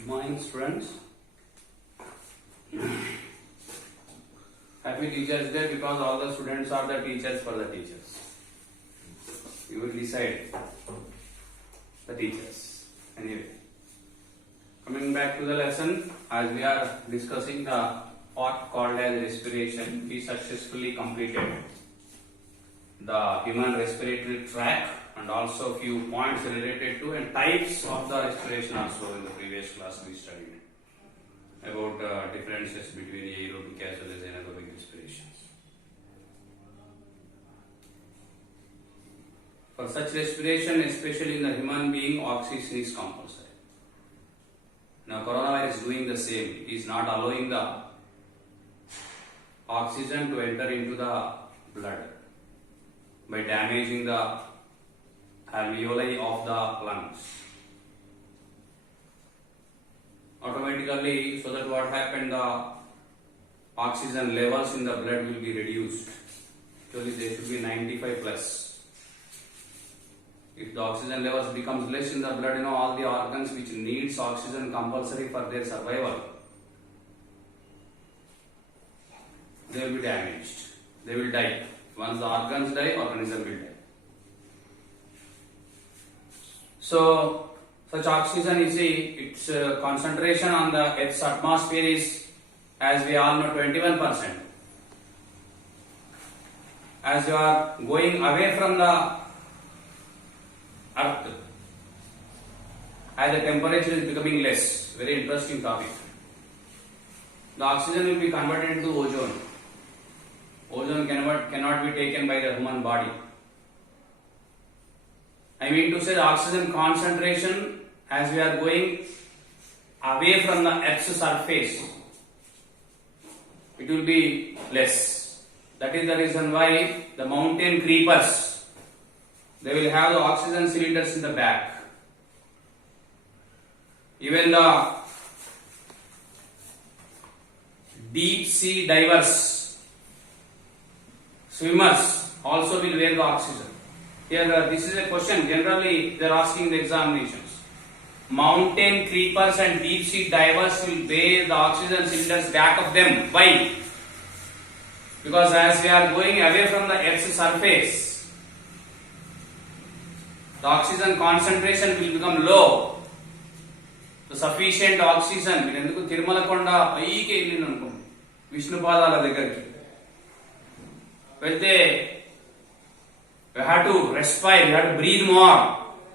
Good morning, students. Happy Teachers Day because all the students are the teachers for the teachers. You will decide the teachers. Anyway, coming back to the lesson, as we are discussing the part called as respiration, we successfully completed the human respiratory tract and also few points related to and types of the respiration also in the previous class we studied about differences between aerobic as well as anaerobic respirations. For such respiration, especially in the human being, oxygen is compulsory. Now coronavirus is doing the same. It is not allowing the oxygen to enter into the blood by damaging the alveoli of the lungs. Automatically, so that what happened, the oxygen levels in the blood will be reduced. Actually, they should be 95 plus. If the oxygen levels becomes less in the blood, all the organs which needs oxygen compulsory for their survival, they will be damaged. They will die. Once the organs die, organism will die. So, such oxygen, you see, its concentration on the Earth's atmosphere is, as we all know, 21%. As you are going away from the Earth, as the temperature is becoming less, very interesting topic. The oxygen will be converted into ozone. Ozone cannot be taken by the human body. I mean to say the oxygen concentration as we are going away from the Earth's surface, it will be less. That is the reason why the mountain creepers, they will have the oxygen cylinders in the back. Even the deep sea divers, swimmers also will wear the oxygen. Here, this is a question generally they are asking in the examinations. Mountain creepers and deep sea divers will bear the oxygen cylinders back of them. Why? Because as we are going away from the Earth's surface, the oxygen concentration will become low. The sufficient oxygen, మీరు ఎందుకు తిరుమల కొండ పైకి వెళ్ళింది అనుకోండి, విష్ణుపాదాల దగ్గరికి వెళ్తే you have to respire, you have to breathe more.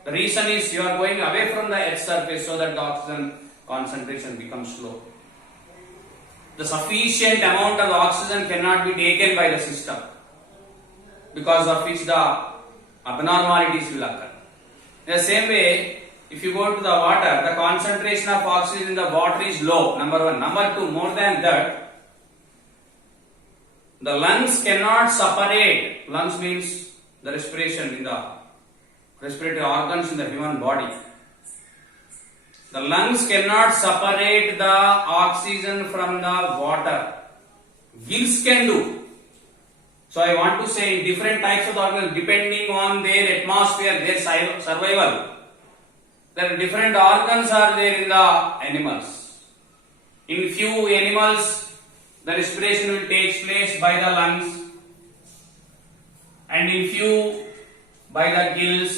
The reason is you are going away from the Earth's surface so that the oxygen concentration becomes low. The sufficient amount of oxygen cannot be taken by the system, because of which the abnormalities will occur. In the same way, if you go to the water, the concentration of oxygen in the water is low, number one. Number two, more than that, the lungs cannot separate. Lungs means the respiration in the respiratory organs in the human body. The lungs cannot separate the oxygen from the water. Gills can do. So I want to say different types of organs, depending on their atmosphere, their survival, there are different organs are there in the animals. In few animals, the respiration will take place by the lungs, and in few by the gills,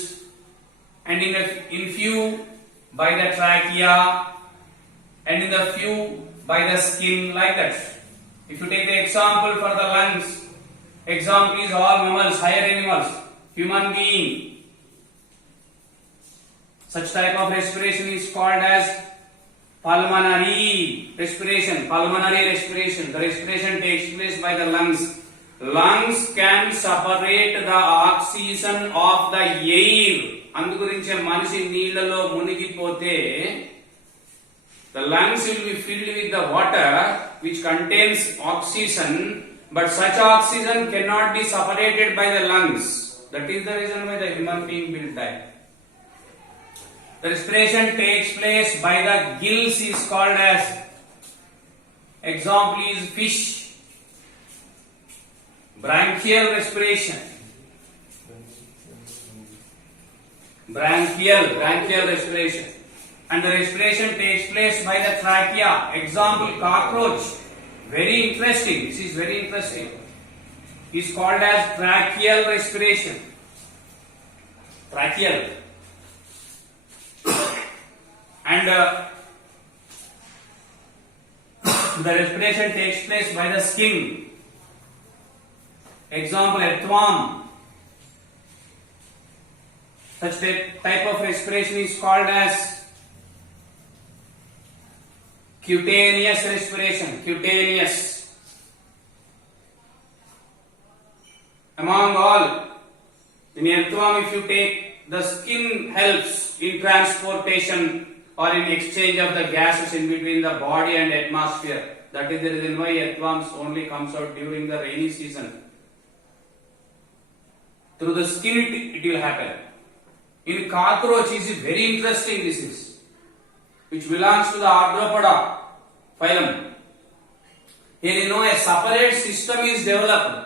and in few by the trachea, and in the few by the skin, like that. If you take the example for the lungs, example is all mammals, higher animals, human being. Such type of respiration is called as pulmonary respiration. Pulmonary respiration. The respiration takes place by the lungs. Lungs can separate the oxygen of the air. అందుగురించే మనిషి నీళ్లలో మునిగిపోతే the lungs will be filled with the water which contains oxygen, but such oxygen cannot be separated by the lungs. That is the reason why the human being will die. The respiration takes place by the gills is called as, example is fish. Branchial respiration. Branchial respiration. and the respiration takes place by the trachea. Example, cockroach. Very interesting. This is very interesting. Is called as tracheal respiration. Tracheal. And the respiration takes place by the skin. Example, earthworm. Such type of respiration is called as cutaneous respiration. Cutaneous. Among all, in earthworm, if you take, the skin helps in transportation or in exchange of the gases in between the body and atmosphere. That is the reason why earthworms only comes out during the rainy season. Through the skin it will happen. In cockroach is very interesting this is, which belongs to the Arthropoda phylum. Here you know a separate system is developed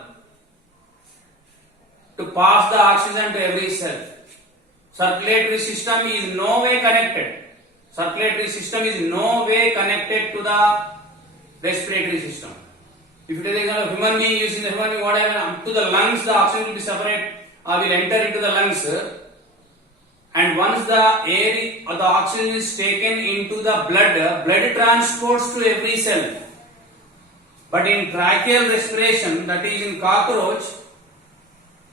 to pass the oxygen to every cell. Circulatory system is no way connected. Circulatory system is no way connected to the respiratory system. If you take a human being, using the human being, whatever, up to the lungs, the oxygen will be separate or will enter into the lungs. And once the air or the oxygen is taken into the blood transports to every cell. But in tracheal respiration, that is in cockroach,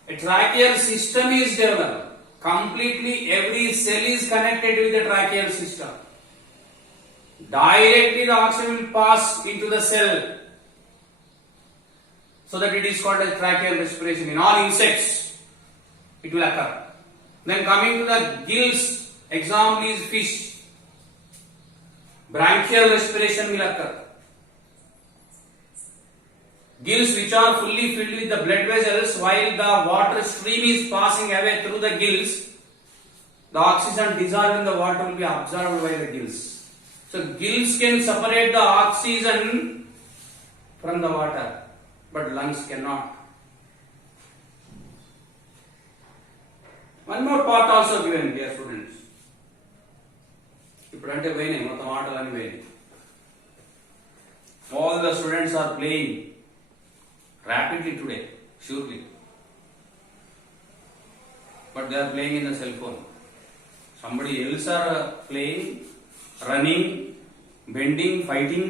a tracheal system is developed. Completely every cell is connected with the tracheal system. Directly the oxygen will pass into the cell. So that it is called as tracheal respiration. In all insects, it will occur. Then coming to the gills, example is fish. Branchial respiration will occur. Gills which are fully filled with the blood vessels, while the water stream is passing away through the gills, the oxygen dissolved in the water will be absorbed by the gills. So gills can separate the oxygen from the water, but lungs cannot. One more part also given here, students. ఇప్పుడంటే పోయినాయి మొత్తం ఆటలన్నీ పోయినాయి. All the students are playing rapidly today, surely. But they are playing in the cell phone. Somebody else are playing, running, bending, fighting,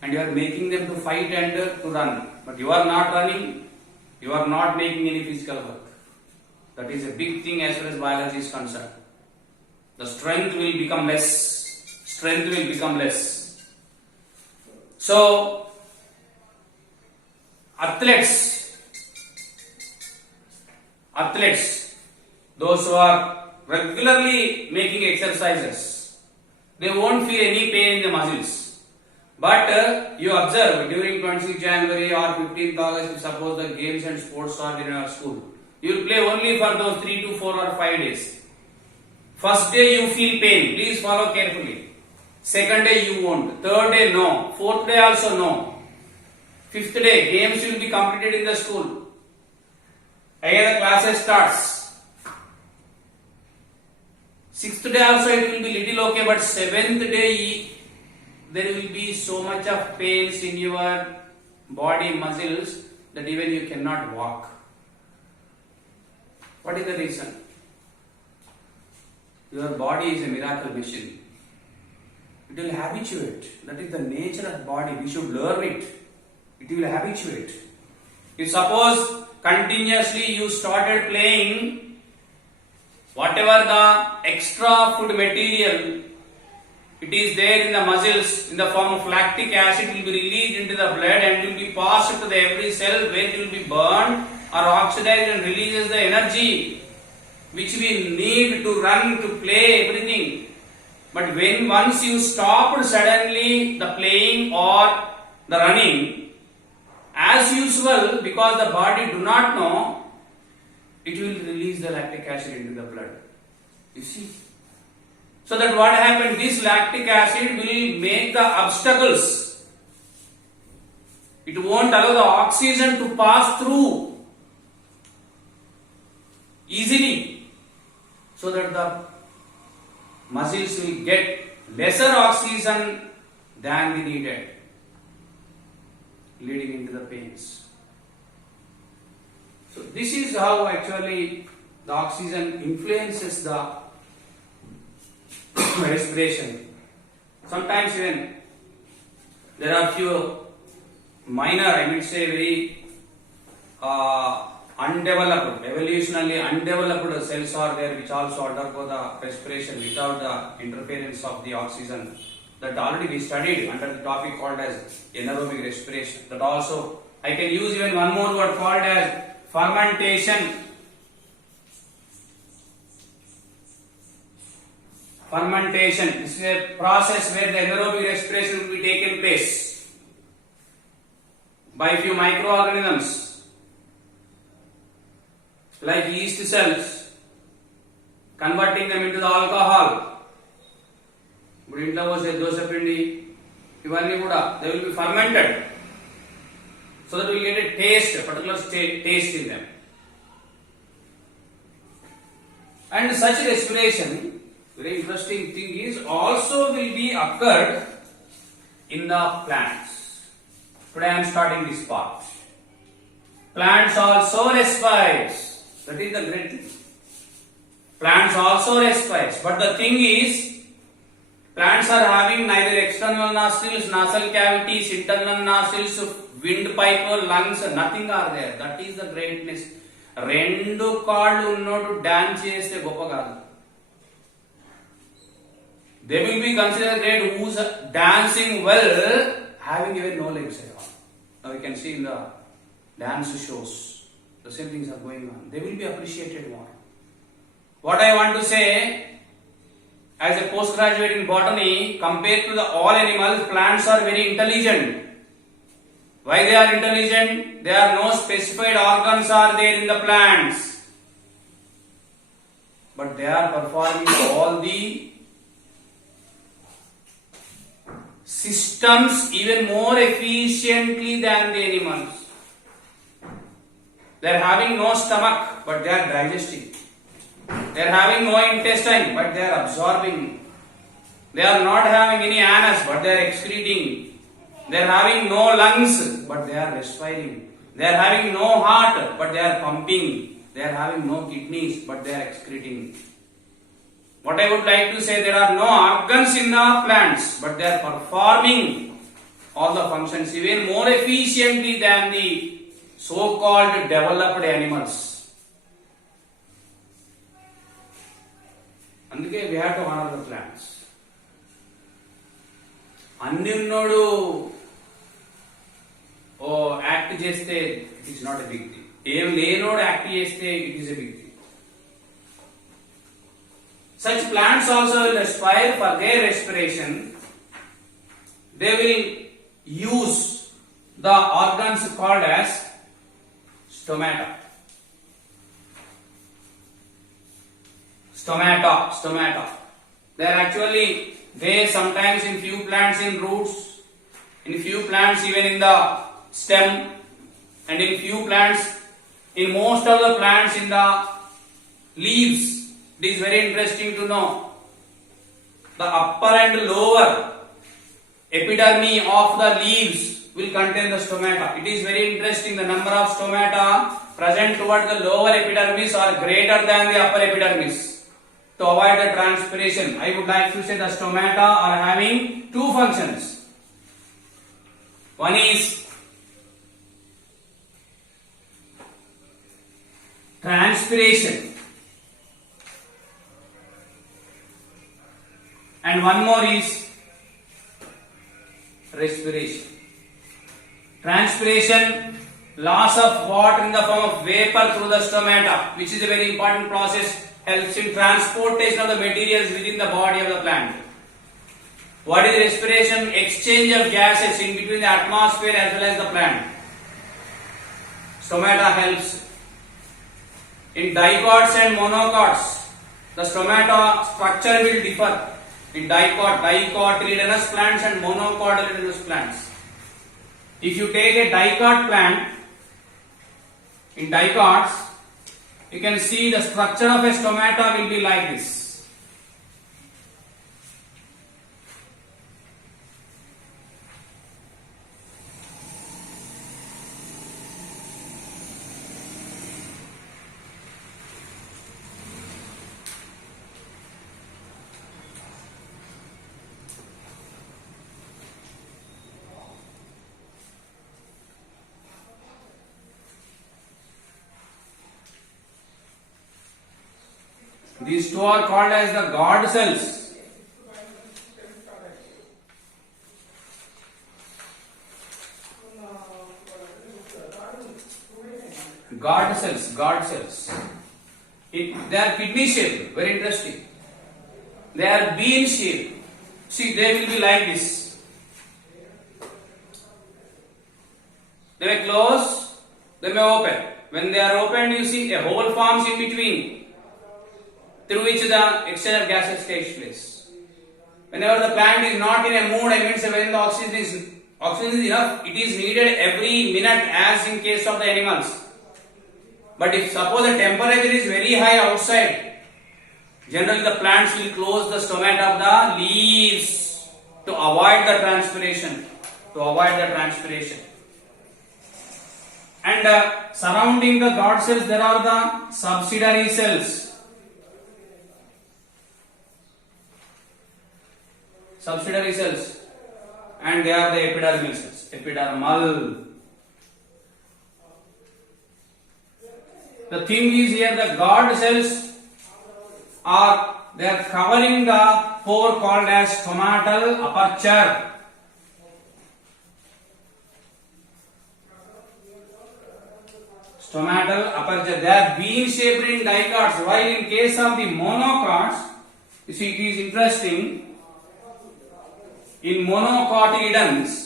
and you are making them to fight and to run. But you are not running, you are not making any physical work. That is a big thing as far as biology is concerned. The strength will become less. Strength will become less. So, athletes, those who are regularly making exercises, they won't feel any pain in the muscles. But you observe during 26th January or 15th August, suppose the games and sports are in our school, you will play only for those 3 to 4 or 5 days. First day you feel pain, please follow carefully. Second day you won't. Third day no. Fourth day also no. Fifth day games will be completed in the school. Again the classes starts. Sixth day also it will be little okay, but seventh day there will be so much of pains in your body muscles that even you cannot walk. What is the reason? Your body is a miracle machine. It will habituate. That is the nature of body. We should learn it. It will habituate. If suppose continuously you started playing, whatever the extra food material it is there in the muscles in the form of lactic acid will be released into the blood and will be passed to the every cell where it will be burned or oxidized and releases the energy which we need to run, to play, everything. But when once you stopped suddenly the playing or the running, as usual, because the body do not know, it will release the lactic acid into the blood. You see? So that what happened, this lactic acid will make the obstacles. It won't allow the oxygen to pass through easily. So that the muscles will get lesser oxygen than the needed, leading into the pains. So this is how actually the oxygen influences the respiration. Sometimes even there are few minor, I mean say very undeveloped, evolutionally undeveloped cells are there which also undergo the respiration without the interference of the oxygen. That already we studied under the topic called as anaerobic respiration. That also I can use even one more word called as fermentation. Fermentation. This is a process where the anaerobic respiration will be taken place by few microorganisms like yeast cells, converting them into the alcohol. ఇప్పుడు ఇంట్లో పోసే దోశ పిండి ఇవన్నీ కూడా they will be fermented so that we will get a taste, a particular taste in them. And such respiration, very interesting thing is, also will be occurred in the plants. Today I am starting this part. Plants also respires. That is the great thing. Plants also respires. But the thing is, plants are having neither external nostrils, nasal cavities, internal nostrils, windpipe, lungs, nothing are there. That is the greatness. రెండు కాళ్ళు ఉన్నోడు dance చేస్తే గొప్ప కాదు. They will be considered great who's dancing well, having even no legs at all. Now we can see in the dance shows, the same things are going on. They will be appreciated more. What I want to say, as a postgraduate in botany, compared to the all animals, plants are very intelligent. Why they are intelligent? There are no specified organs are there in the plants, but they are performing all the systems even more efficiently than the animals. They are having no stomach, but they are digesting. They are having no intestine, but they are absorbing. They are not having any anus, but they are excreting. They are having no lungs, but they are respiring. They are having no heart, but they are pumping. They are having no kidneys, but they are excreting. What I would like to say, there are no organs in the plants, but they are performing all the functions even more efficiently than the so-called developed animals. అందుకే we have to honor the plants. అన్ని ఉన్నోడు ఓ act చేస్తే it is not a big thing. ఏం లేనోడు act చేస్తే it is a big thing. Such plants also will aspire for their respiration. They will use the organs called as stomata. Stomata. They are actually there sometimes in few plants in roots, in few plants even in the stem, and in few plants, in most of the plants in the leaves. It is very interesting to know the upper and lower epidermy of the leaves will contain the stomata. It is very interesting, the number of stomata present towards the lower epidermis are greater than the upper epidermis. To avoid the transpiration, I would like to say the stomata are having two functions. One is transpiration, and one more is respiration. Transpiration, loss of water in the form of vapor through the stomata, which is a very important process, helps in transportation of the materials within the body of the plant. What is respiration? Exchange of gases in between the atmosphere as well as the plant. Stomata helps. In dicots and monocots, the stomata structure will differ. In dicotyledonous plants and monocotyledonous plants. If you take a dicot plant, in dicots, you can see the structure of a stomata will be like this. These two are called as the guard cells. Guard cells, guard cells. They are kidney shaped, very interesting. They are bean shaped. See, they will be like this. They may close, they may open. When they are opened, you see a hole forms in between, through which the exchange of gases takes place. Whenever the plant is not in a mood, I mean, when the oxygen is enough, it is needed every minute, as in case of the animals. But if suppose the temperature is very high outside, generally the plants will close the stomata of the leaves to avoid the transpiration. And surrounding the guard cells, there are the subsidiary cells. And they are the epidermal cells. Epidermal. The thing is here, the guard cells they are covering the pore called as stomatal aperture. They are bean shaped in dicots, while in case of the monocots, you see, it is interesting. In monocotyledons,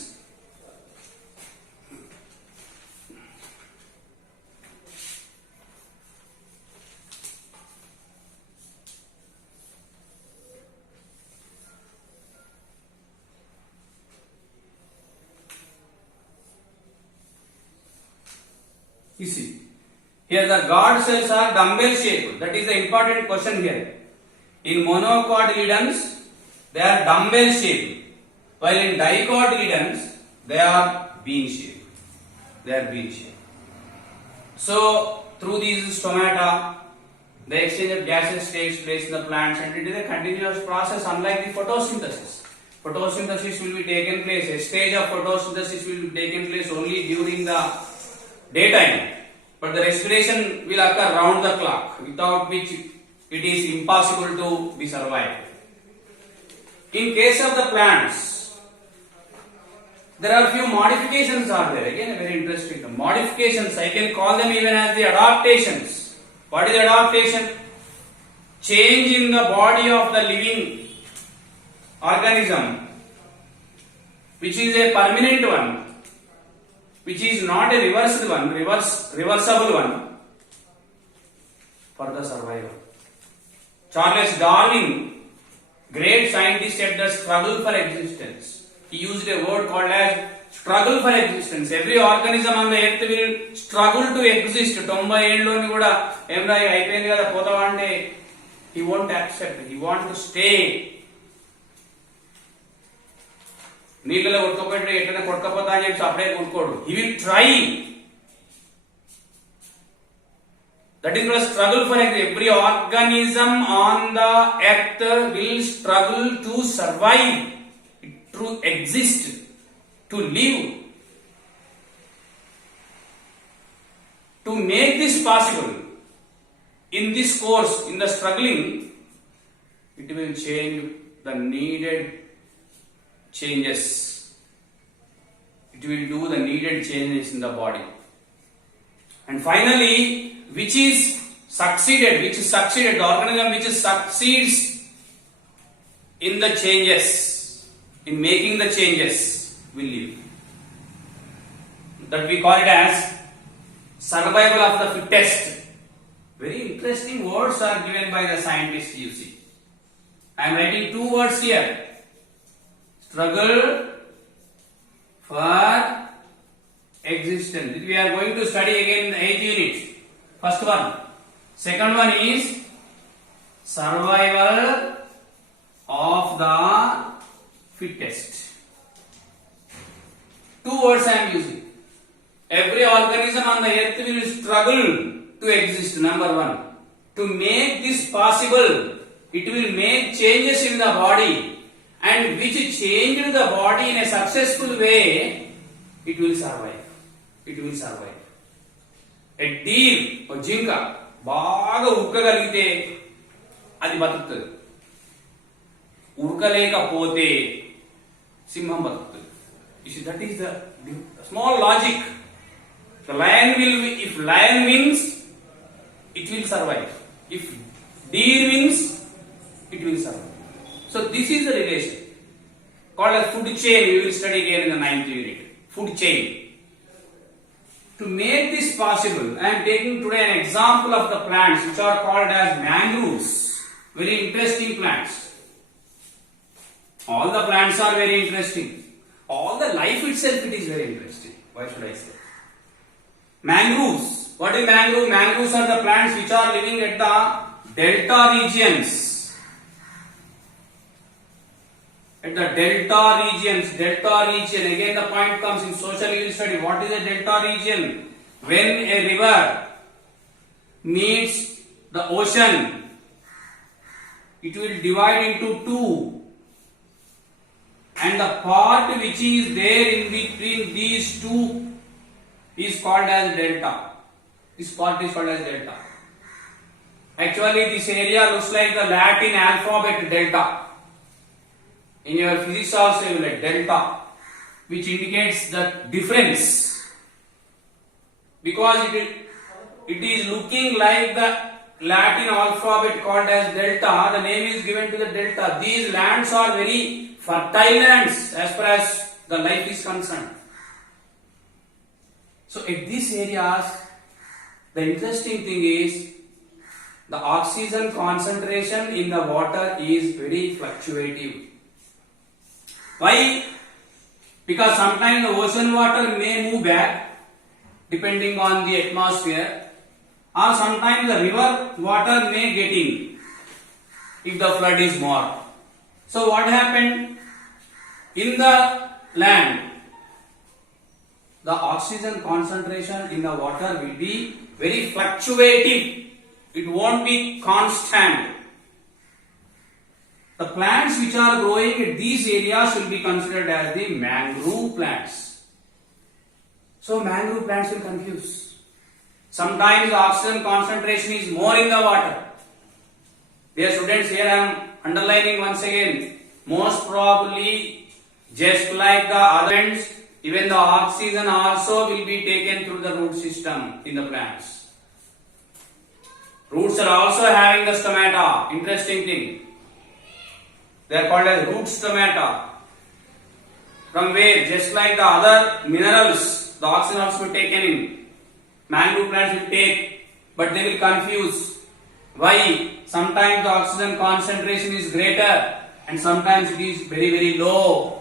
you see, here the guard cells are dumbbell shaped. That is the important question here. In monocotyledons, they are dumbbell shaped, while in dicotyledons, they are bean shaped. So, through these stomata, the exchange of gases takes place in the plants, and it is a continuous process, unlike the photosynthesis. Photosynthesis will be taken place, a stage of photosynthesis will be taken place only during the daytime, but the respiration will occur round the clock, without which it is impossible to be survived. In case of the plants, there are few modifications are there. Again, very interesting. The modifications, I can call them even as the adaptations. What is adaptation? Change in the body of the living organism, which is a permanent one, which is not a reversible one, for the survival. Charles Darwin, great scientist, said the struggle for existence. He used a word called as struggle for existence. Every organism on the earth will struggle to exist. 97 లోని కూడా ఏమరా అయిపోయింది కదా పోతావా అంటే he won't accept. He wants to stay. నీళ్ళలో కొట్టుకోబెట్టి ఎట్లనే కొట్టుకపోతా అని చెప్పి అప్పుడే కొట్టుకోడు. He will try. That is the struggle for existence. Every organism on the earth will struggle to survive, to exist, to live. To make this possible, in this course, in the struggling, it will change the needed changes. It will do the needed changes in the body. And finally, which succeeded, the organism which succeeds in the changes, in making the changes, will live. That we call it as survival of the fittest. Very interesting words are given by the scientists, you see. I am writing two words here. Struggle for existence. We are going to study again in the 8th unit. First one. Second one is survival of the fittest. Two words I am using. Every organism on the earth will struggle to exist, number one. To make this possible, it will make changes in the body, and which changed the body in a successful way, it will survive. A deer or jinka బాగా ఉక్కగలిగితే అది బతుకుతుంది. ఉరకలేకపోతే సింహం బతుకుతుంది. That is the small logic. If lion wins, it will survive. If deer wins, it will survive. So this is the relation called as food chain. We will study again in the 9th unit. Food chain. To make this possible, I am taking today an example of the plants which are called as mangroves. Very interesting plants. All the plants are very interesting. All the life itself, it is very interesting. Why should I say? Mangroves. What is mangrove? Mangroves are the plants which are living at the delta regions. At the delta region, again the point comes in social you will study. What is a delta region? When a river meets the ocean, it will divide into two, and the part which is there in between these two is called as delta. This part is called as delta. Actually, this area looks like the Latin alphabet delta. In your physics also you will get delta, which indicates the difference. Because it is looking like the Latin alphabet called as delta, the name is given to the delta. These lands are very fertile lands as far as the life is concerned. So at these areas, the interesting thing is the oxygen concentration in the water is very fluctuative. Why? Because sometimes the ocean water may move back depending on the atmosphere, or sometimes the river water may get in if the flood is more. So what happened? In the land, the oxygen concentration in the water will be very fluctuating. It won't be constant. The plants which are growing at these areas will be considered as the mangrove plants. So mangrove plants will confuse. Sometimes the oxygen concentration is more in the water. Dear students, here I am underlining once again, most probably just like the other plants, even the oxygen also will be taken through the root system in the plants. Roots are also having the stomata. Interesting thing. They are called as root stomata. From where, just like the other minerals, the oxygen also will be taken in. Mangrove plants will take, but they will confuse. Why? Sometimes the oxygen concentration is greater and sometimes it is very, very low.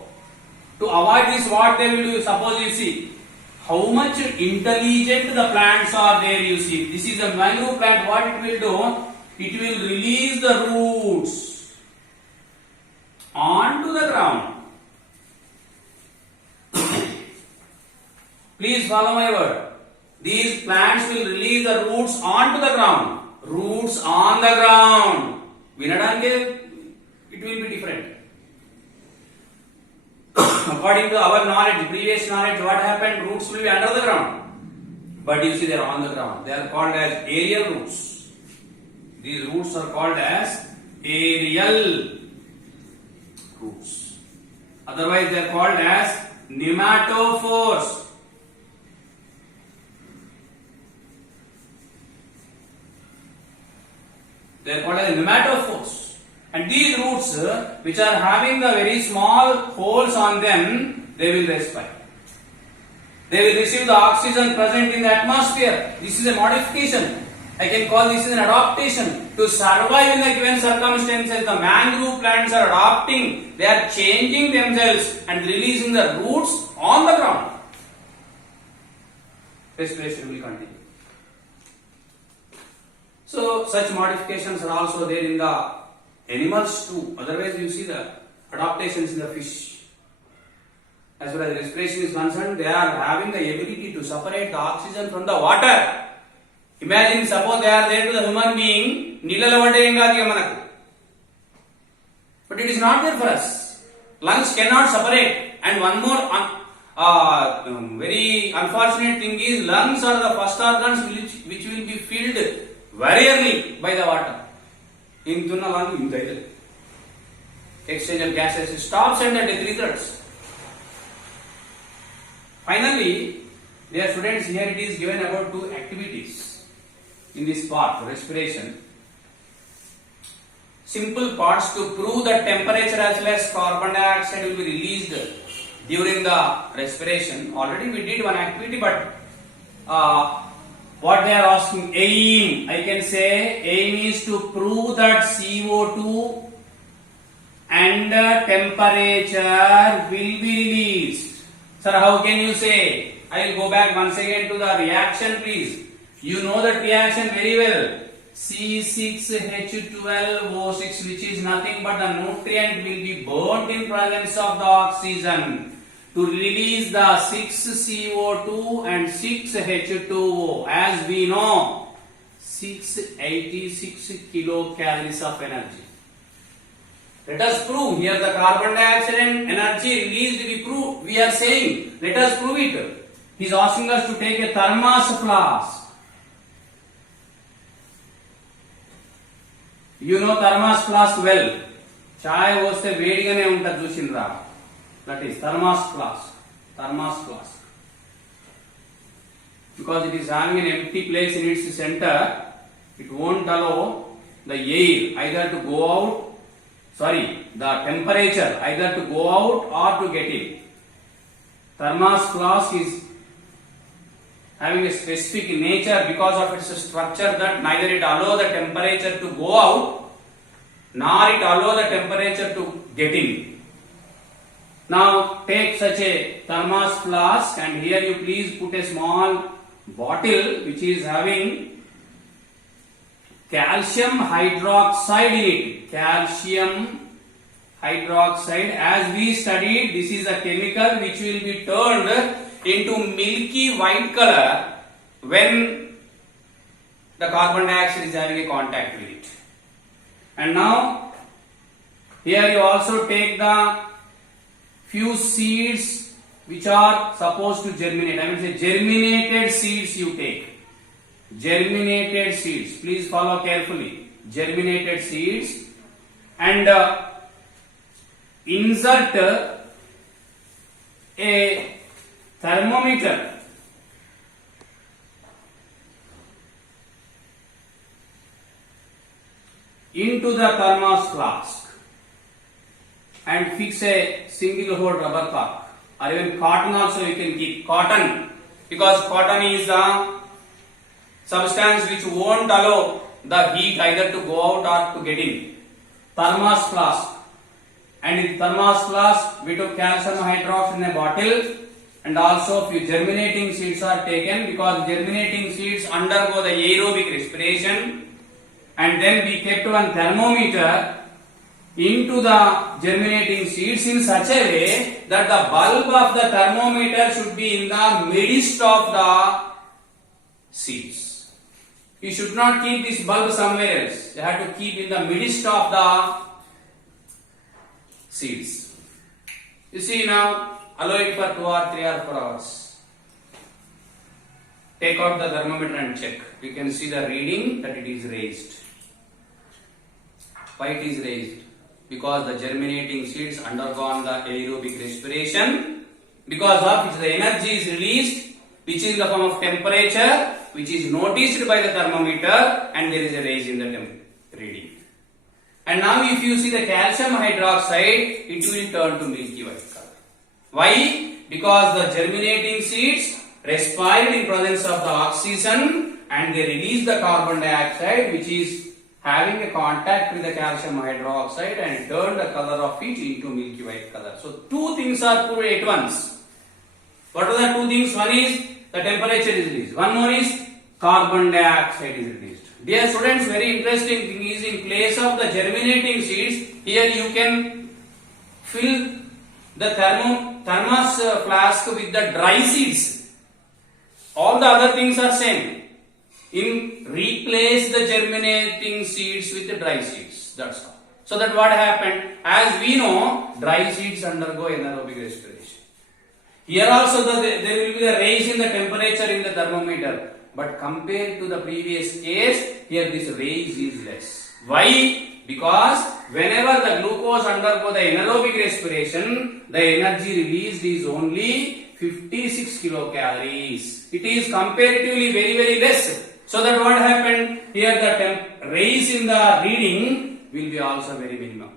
To avoid this, what they will do? Suppose you see how much intelligent the plants are there. You see, this is a mangrove plant. What it will do? It will release the roots onto the ground. Please follow my word. These plants will release the roots onto the ground. Roots on the ground. Vinadanke, it will be different. According to our knowledge, previous knowledge, what happened? Roots will be under the ground. But you see, they are on the ground. They are called as aerial roots. These roots are called as aerial roots. Otherwise, they are called as pneumatophores. They are called as pneumatophores. And these roots, which are having the very small holes on them, they will respire. They will receive the oxygen present in the atmosphere. This is a modification. I can call this an adaptation. To survive in the given circumstances, the mangrove plants are adapting. They are changing themselves and releasing the roots on the ground. Respiration will continue. So, such modifications are also there in the animals too. Otherwise, you see the adaptations in the fish. As far as respiration is concerned, they are having the ability to separate the oxygen from the water. Imagine, suppose they are there to the human being, but it is not there for us. Lungs cannot separate. And one more very unfortunate thing is, lungs are the first organs which will be filled very early by the water. Intuna lung intaitu. Exchange of gases stops and the death results. Finally, dear students, here it is given about two activities in this part, respiration. Simple parts to prove that temperature as well as carbon dioxide will be released during the respiration. Already we did one activity, but what they are asking, aim, I can say aim is to prove that CO2 and temperature will be released. Sir, how can you say? I will go back once again to the reaction, please. You know that reaction very well. C6H12O6, which is nothing but the nutrient will be burnt in presence of the oxygen to release the 6CO2 and 6H2O. As we know, 686 kilocalories of energy. Let us prove here the carbon dioxide and energy released. We are saying, let us prove it. He is asking us to take a thermos flask. You know thermos flask well. Chai poste vedigane untadi chusindra. That is thermos flask. Thermos flask. Because it is having an empty place in its center, it won't allow the air either to go out. The temperature either to go out or to get in. Thermos flask is having a specific nature because of its structure that neither it allow the temperature to go out nor it allow the temperature to get in. Now take such a thermos flask and here you please put a small bottle which is having calcium hydroxide in it. Calcium hydroxide, as we studied, this is a chemical which will be turned into milky white color when the carbon dioxide is having a contact with it. And now here you also take the few seeds which are supposed to germinate. I mean say germinated seeds you take. Germinated seeds. Please follow carefully. Germinated seeds and insert a thermometer into the thermos flask and fix a single hole rubber cork, or even cotton also you can keep. Cotton, because cotton is a substance which won't allow the heat either to go out or to get in. Thermos flask, and in thermos flask we took calcium hydroxide in a bottle, and also few germinating seeds are taken because germinating seeds undergo the aerobic respiration, and then we kept one thermometer into the germinating seeds in such a way that the bulb of the thermometer should be in the midst of the seeds. You should not keep this bulb somewhere else. You have to keep in the midst of the seeds. You see now, allow it for 2 or 3 or 4 hours. Take out the thermometer and check. You can see the reading that it is raised. Why it is raised? Because the germinating seeds undergone the aerobic respiration, because of which the energy is released, which is in the form of temperature, which is noticed by the thermometer, and there is a raise in the reading. And now if you see the calcium hydroxide, it will turn to milky white color. Why? Because the germinating seeds respired in presence of the oxygen and they release the carbon dioxide which is having a contact with the calcium hydroxide and turn the color of it into milky white color. So two things are proved at once. What are the two things? One is the temperature is released. One more is carbon dioxide is released. Dear students, very interesting thing is in place of the germinating seeds, here you can fill the thermos flask with the dry seeds. All the other things are same. Replace the germinating seeds with the dry seeds. That's all. So that what happened? As we know, dry seeds undergo anaerobic respiration. Here also there will be a raise in the temperature in the thermometer. But compared to the previous case, here this raise is less. Why? Because whenever the glucose undergo the anaerobic respiration, the energy released is only 56 kilocalories. It is comparatively very less. So that what happened here, the rise in the reading will be also very minimum.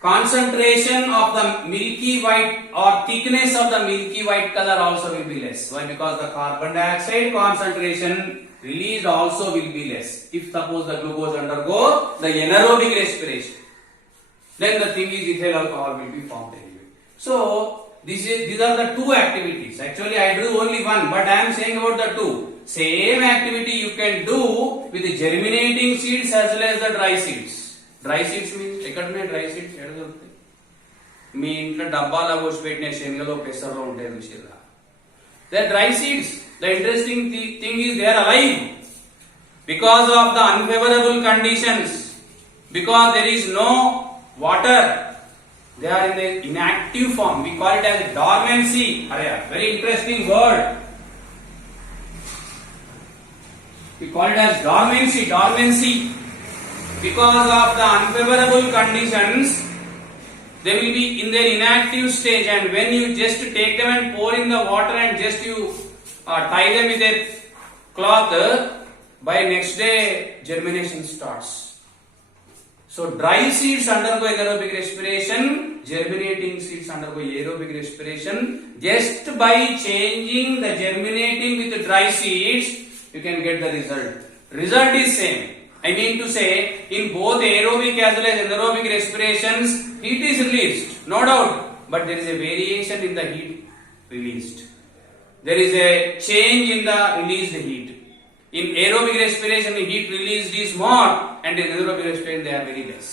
Concentration of the milky white or thickness of the milky white color also will be less. Why? Because the carbon dioxide concentration released also will be less. If suppose the glucose undergo the anaerobic respiration, then the thing is ethyl alcohol will be formed anyway. So these are the two activities. Actually I do only one, but I am saying about the two. Same activity you can do with the germinating seeds as well as the dry seeds. Dry seeds means ఎక్కడనే dry seeds ఎక్కడ దొరుకుతాయి? మీ ఇంట్లో డబ్బాలో పోసి పెట్టిన శనగలో పెసర్లో ఉంటాయి రుచిగా. They dry seeds. The interesting thing is they are alive because of the unfavourable conditions, because there is no water, they are in the inactive form. We call it as dormancy. అరే very interesting word. We call it as dormancy. Because of the unfavorable conditions, they will be in their inactive stage, and when you just take them and pour in the water and just you tie them with a cloth, by next day germination starts. So dry seeds undergo anaerobic respiration, germinating seeds undergo aerobic respiration. Just by changing the germinating with the dry seeds, you can get the result. Result is same. I mean to say, in both aerobic as well as anaerobic respirations, heat is released, no doubt, but there is a variation in the heat released. There is a change in the released heat. In aerobic respiration, the heat released is more, and in anaerobic respiration, they are very less.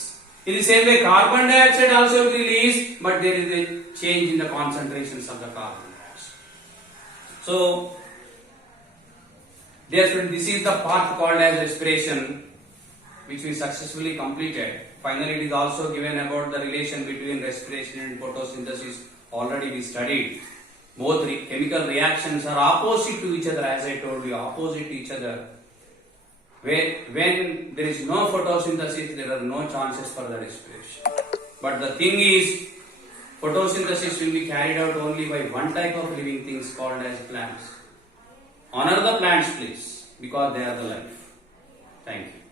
In the same way, carbon dioxide also is released, but there is a change in the concentrations of the carbon dioxide. So, therefore, this is the part called as respiration, which we successfully completed. Finally, it is also given about the relation between respiration and photosynthesis. Already we studied. Both chemical reactions are opposite to each other, as I told you, opposite to each other. When there is no photosynthesis, there are no chances for the respiration. But the thing is, photosynthesis will be carried out only by one type of living things called as plants. Honor the plants, please, because they are the life. Thank you.